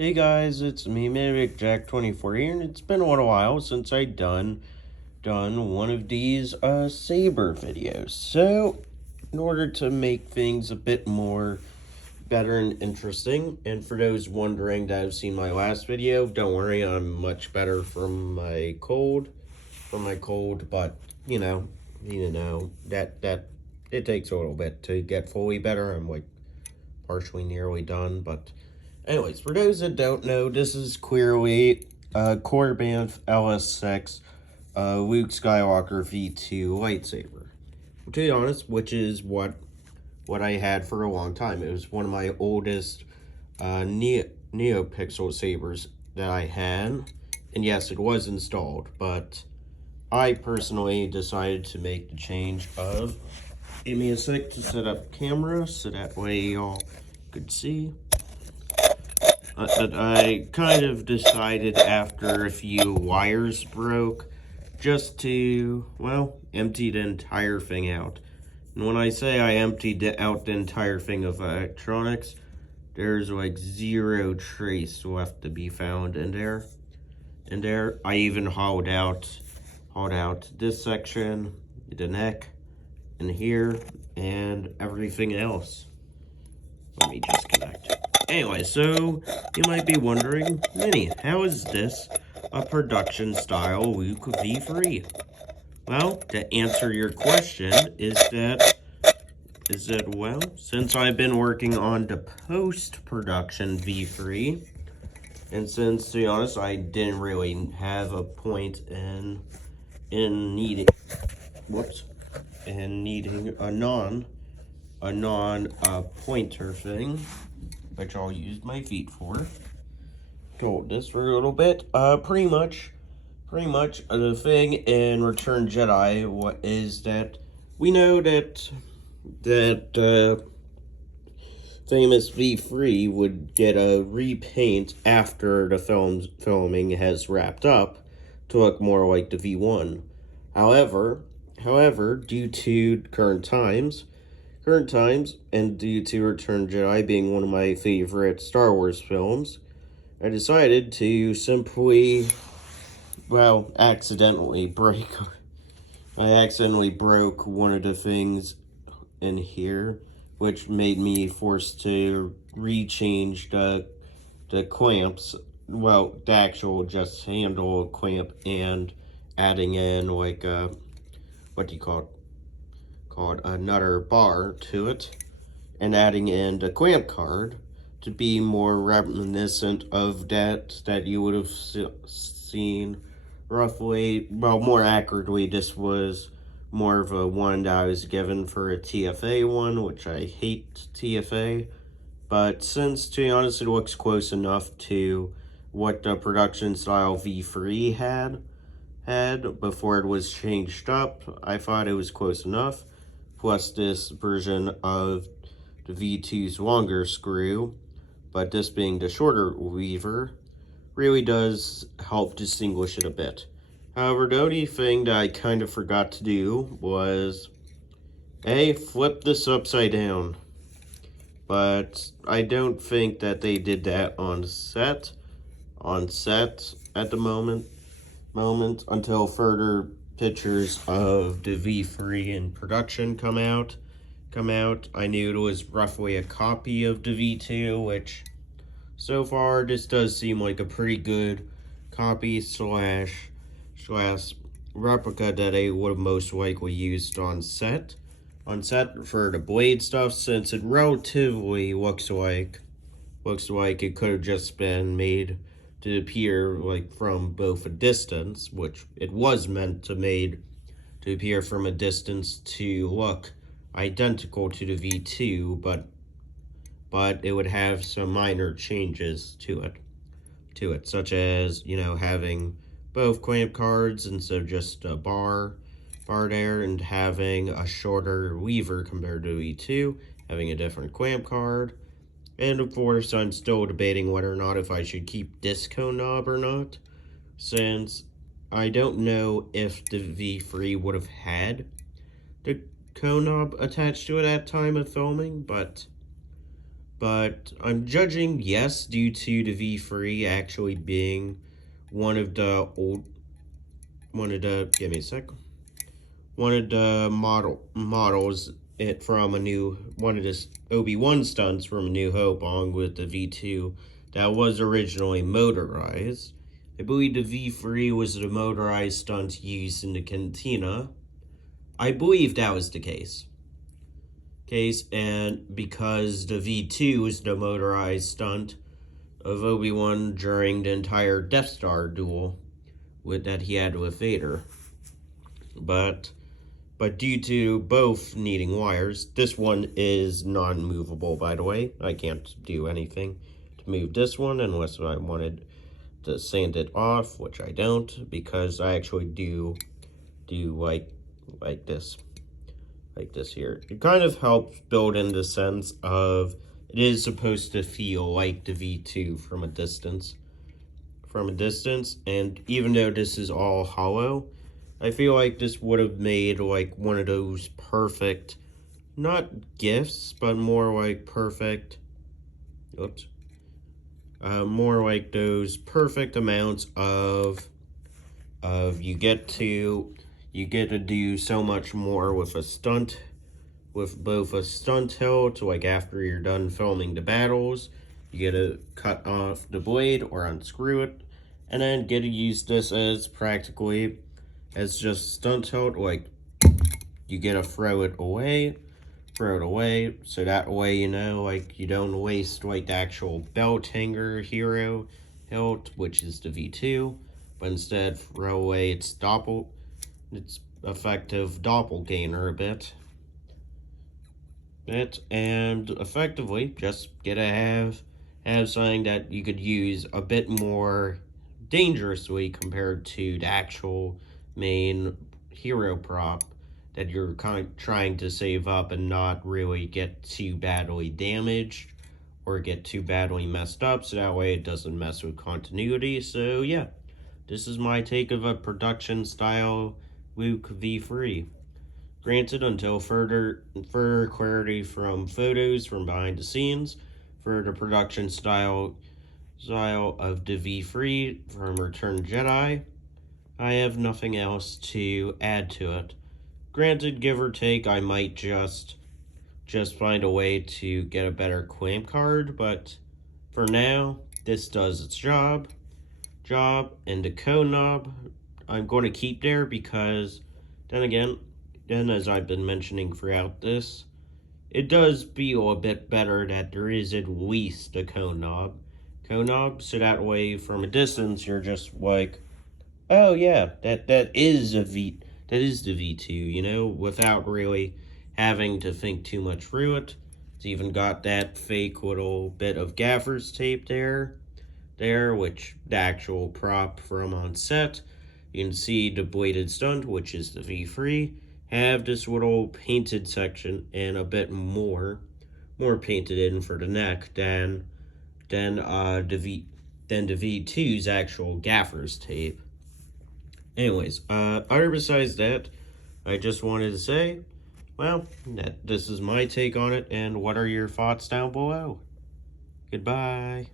Hey guys, it's me, Maverick Jack 24 here, and it's been a little while since I done one of these Saber videos. So, in order to make things a bit more better and interesting, and for those wondering that have seen my last video, don't worry, I'm much better from my cold, but that it takes a little bit to get fully better. I'm like partially nearly done, but anyways, for those that don't know, this is clearly Korriban LS6 Luke Skywalker V2 lightsaber. To be honest, which is what I had for a long time. It was one of my oldest NeoPixel sabers that I had, and yes, it was installed, but I personally decided to make the change of give me a sec to set up camera so that way y'all could see. I kind of decided after a few wires broke just to, well, empty the entire thing out. And when I say I emptied out the entire thing of electronics, there's like zero trace left to be found in there. I even hauled out this section, the neck, and here, and everything else. Let me just connect. Anyway, so you might be wondering, Minnie, how is this a production style Luke V3? Well, to answer your question is that well, since I've been working on the post-production V3, and since, to be honest, I didn't really have a point in needing a non pointer thing, which I'll use my feet for. Hold this for a little bit. Pretty much the thing in Return Jedi what is that we know that famous V3 would get a repaint after the filming has wrapped up to look more like the V1. However, due to current times, and due to Return Jedi being one of my favorite Star Wars films, I decided to simply, well, accidentally broke one of the things in here, which made me forced to rechange the clamps, well, the actual just handle clamp, and adding in like a, what do you call it? Called another bar to it, and adding in the clamp card to be more reminiscent of that you would have seen roughly, well, more accurately, this was more of a one that I was given for a TFA one, which I hate TFA, but since, to be honest, it looks close enough to what the production style V3 had before it was changed up, I thought it was close enough. Plus this version of the V2's longer screw, but this being the shorter weaver, really does help distinguish it a bit. However, the only thing that I kind of forgot to do was, flip this upside down. But I don't think that they did that on set at the moment until further pictures of the V3 in production come out. I knew it was roughly a copy of the V2, which so far this does seem like a pretty good copy slash replica that they would have most likely used on set for the blade stuff, since it relatively looks like it could have just been made to appear like from both a distance, which it was meant to made to appear from a distance to look identical to the V2, but it would have some minor changes to it, such as, having both clamp cards instead of just a bar there, and having a shorter weaver compared to V2, having a different clamp card. And of course, I'm still debating whether or not if I should keep this cone knob or not, since I don't know if the V3 would have had the cone knob attached to it at time of filming, but but I'm judging yes due to the V3 actually being one of the give me a sec one of the models it from a new one of this Obi-Wan stunts from A New Hope, along with the V2 that was originally motorized. I believe the V3 was the motorized stunt used in the cantina. I believe that was the case. And because the V2 is the motorized stunt of Obi-Wan during the entire Death Star duel that he had with Vader. But due to both needing wires, this one is non-movable, by the way. I can't do anything to move this one unless I wanted to sand it off, which I don't, because I actually do like this. Like this here. It kind of helps build in the sense of it is supposed to feel like the V2 from a distance. And even though this is all hollow, I feel like this would have made like one of those perfect, not gifts, but more like perfect, more like those perfect amounts of you get to do so much more with a stunt, with both a stunt hilt, like after you're done filming the battles, you get to cut off the blade or unscrew it, and then get to use this as practically as just stunt hilt, like you get to throw it away, so that way, you know, like you don't waste like the actual belt hanger hero hilt, which is the V2, but instead throw away its effective doppelganger a bit, and effectively just get to have something that you could use a bit more dangerously compared to the actual main hero prop that you're kind of trying to save up and not really get too badly damaged or get too badly messed up, so that way it doesn't mess with continuity. So yeah, this is my take of a production style Luke V3. Granted, until further clarity from photos from behind the scenes for the production style of the V3 from Return Jedi, I have nothing else to add to it. Granted, give or take, I might just find a way to get a better clamp card, but for now, this does its job. And the cone knob, I'm going to keep there because, then as I've been mentioning throughout this, it does feel a bit better that there is at least a cone knob, so that way from a distance you're just like, oh yeah, that is the V2, you know, without really having to think too much through it. It's even got that fake little bit of gaffer's tape there, which the actual prop from on set. You can see the bladed stunt, which is the V3, have this little painted section and a bit more painted in for the neck than the V2's actual gaffer's tape. Anyways, other besides that, I just wanted to say, well, this is my take on it, and what are your thoughts down below? Goodbye.